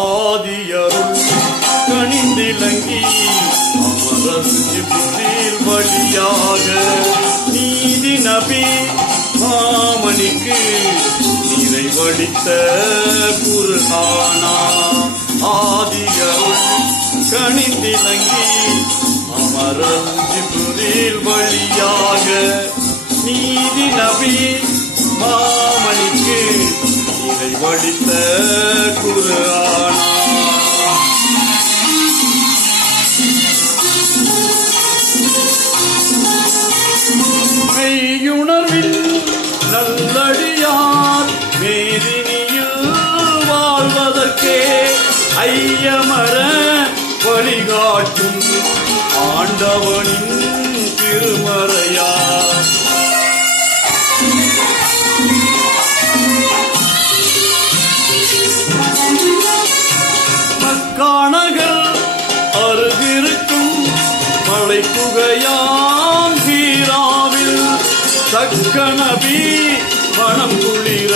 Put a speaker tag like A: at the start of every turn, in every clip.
A: ஆதியருள் கணிந்திலங்கி அமரர் ஜிப்ரீல் வழியாக நீதி நபி மாமணிக்கு நிறைவழித்த குர்ஆனா ஆதியருள் கணிந்திலங்கி அமரர் புதில் வழியாக நீதி நபி மாமணிக்கு இதை வடித்த குர்ஆனா. மெய்யுணர்வில் நல்லடியார் மேதினியில் வாழ்வதற்கே ஐயமர வழிகாட்டும் ஆண்டவனின் திருமறையா. மக்கானகர் அருகிருக்கும் மலை புகையாம் ஹீராவில் தக்க மனம் குளிர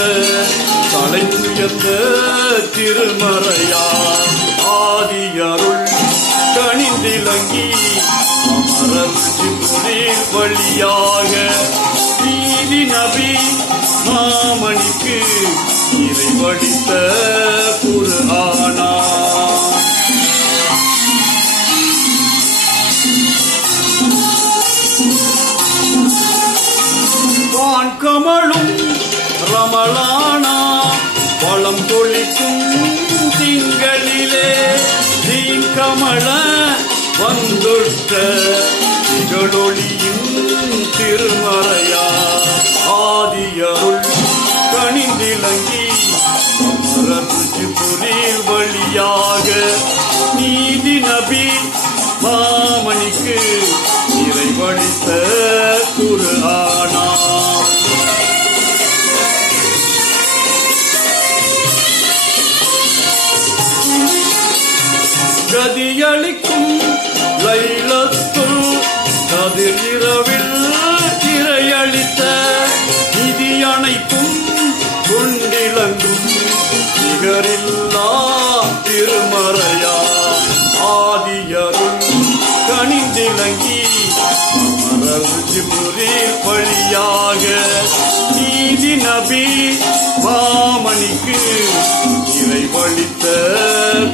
A: தலை உயர்ந்த திருமறையா? ஆதி அருள் கணிந்திலங்கி அமரர் வழியாக நீதி நபி மாமணிக்கு இறைவடித்த குர்ஆனா வான் கமலும் ரமலானா வளம் தொழிக்கும் திங்களிலே தீன் கமல வந்துட்ட திகழொளியின் திருமறையா? ஆதியருள் கணிந்திலங்கி அமரர் வழியாக நீதி நபி மாமணிக்கு கதியளிக்கும் லைலத்துள் கதிர் இரவில் திரையளித்த நிதி அனைத்தும் கொண்டிலங்கும் நிகரில்லா திருமறையா? ஆதியருள் கணிந்திலங்கி அமரர் வழியாக நீதி நபி மாமணிக்கு இறைவழித்த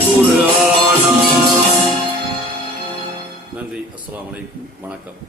A: குரா நன்றி. அஸ்லாம் வணக்கம்.